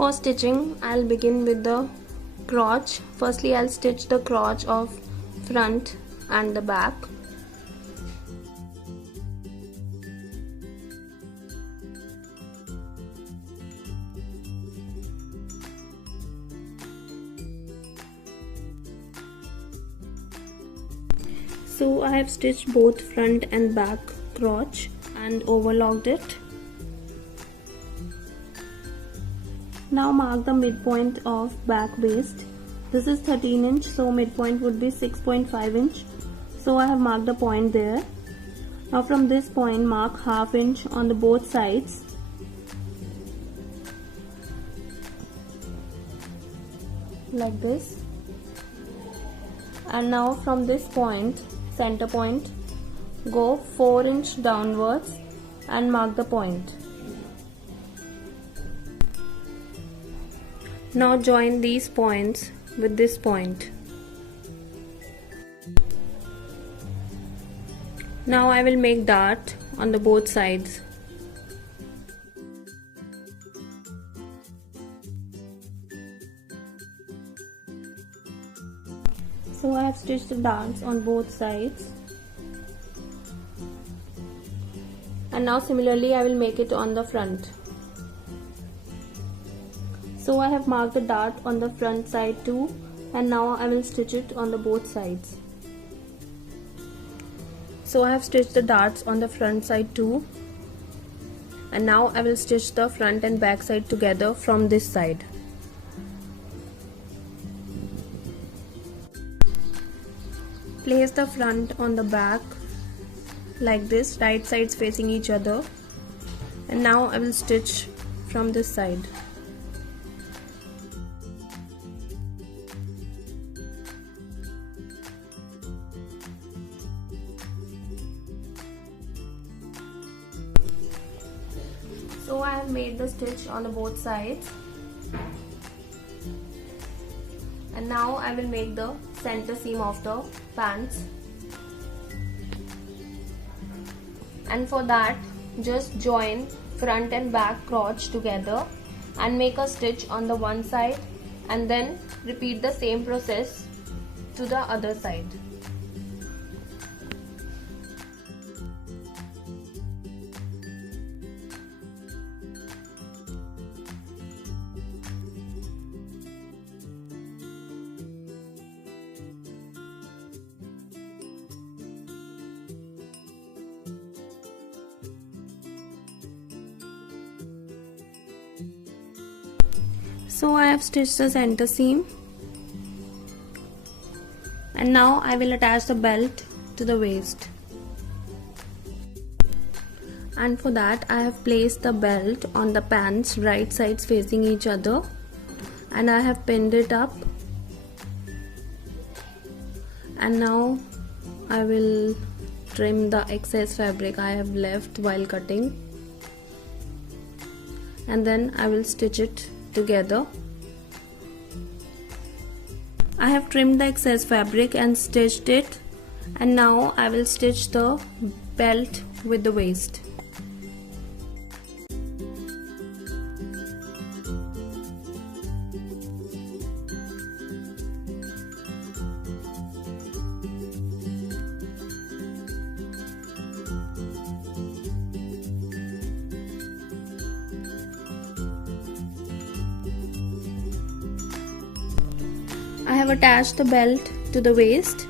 For stitching, I'll begin with the crotch. Firstly, I'll stitch the crotch of front and the back. So I have stitched both front and back crotch and overlocked it. Now mark the midpoint of back waist. This is 13 inch, so midpoint would be 6.5 inch. So I have marked a point there. Now from this point mark half inch on the both sides. Like this. And now from this point, center point, go 4 inch downwards and mark the point. Now join these points with this point. Now I will make dart on the both sides. So I have stitched the darts on both sides. And now similarly I will make it on the front. So I have marked the dart on the front side too, and now I will stitch it on the both sides. So I have stitched the darts on the front side too, and now I will stitch the front and back side together from this side. Place the front on the back like this, right sides facing each other, and now I will stitch from this side. So I have made the stitch on the both sides, and now I will make the center seam of the pants. And for that, just join front and back crotch together and make a stitch on the one side, and then repeat the same process to the other side. So I have stitched the center seam, and now I will attach the belt to the waist. And for that I have placed the belt on the pants, right sides facing each other, and I have pinned it up. And now I will trim the excess fabric I have left while cutting, and then I will stitch it together. I have trimmed the excess fabric and stitched it, and now I will stitch the belt with the waist. I have attached the belt to the waist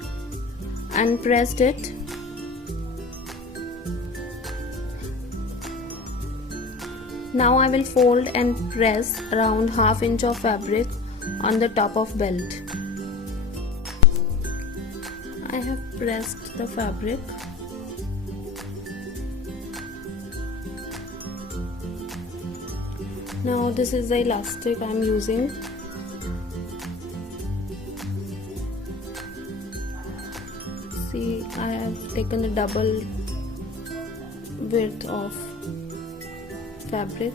and pressed it. Now I will fold and press around half inch of fabric on the top of belt. I have pressed the fabric. Now this is the elastic I am using. See, I have taken a double width of fabric.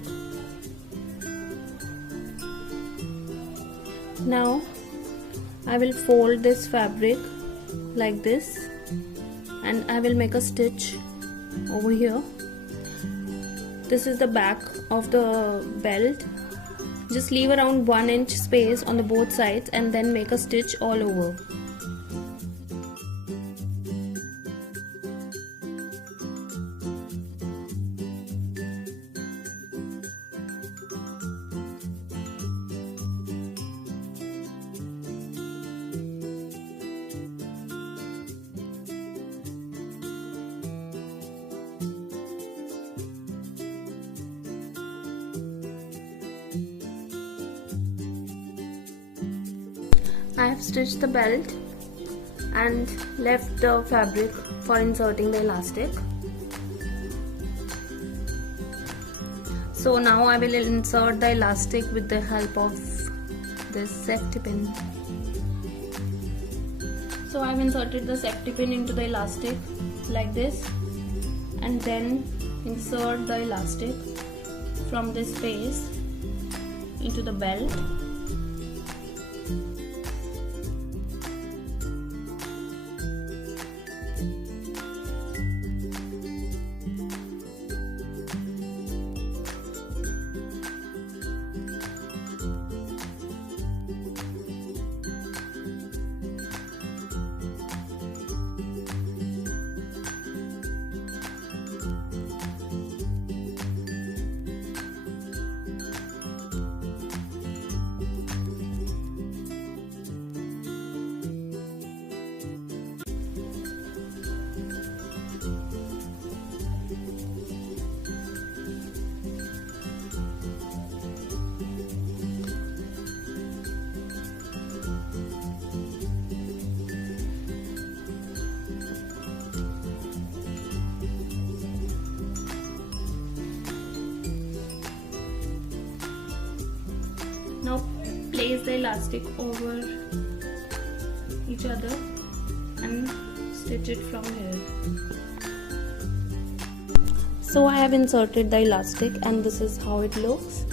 Now I will fold this fabric like this, and I will make a stitch over here. This is the back of the belt, Just leave around 1 inch space on the both sides and then make a stitch all over. I have stitched the belt and left the fabric for inserting the elastic. So now I will insert the elastic with the help of this safety pin. So I have inserted the safety pin into the elastic like this, and then insert the elastic from this space into the belt. Now place the elastic over each other and stitch it from here. So I have inserted the elastic and this is how it looks.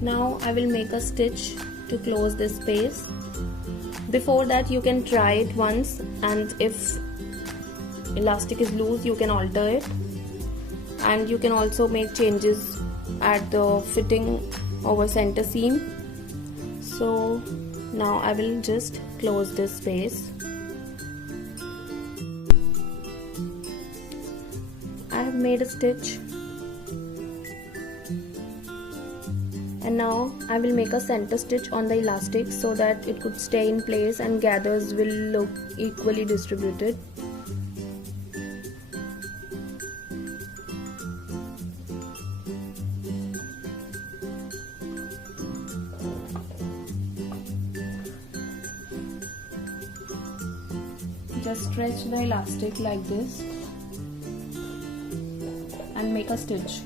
Now I will make a stitch to close this space. Before that you can try it once, and if elastic is loose you can alter it, and you can also make changes at the fitting over center seam. So now I will just close this space. I have made a stitch, and now I will make a center stitch on the elastic so that it could stay in place and gathers will look equally distributed. Just stretch the elastic like this and make a stitch.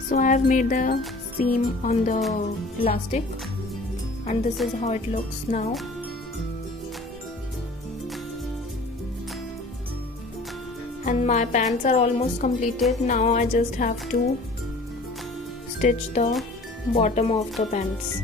So I have made the seam on the elastic and this is how it looks now. And my pants are almost completed. Now I just have to stitch the bottom of the pants.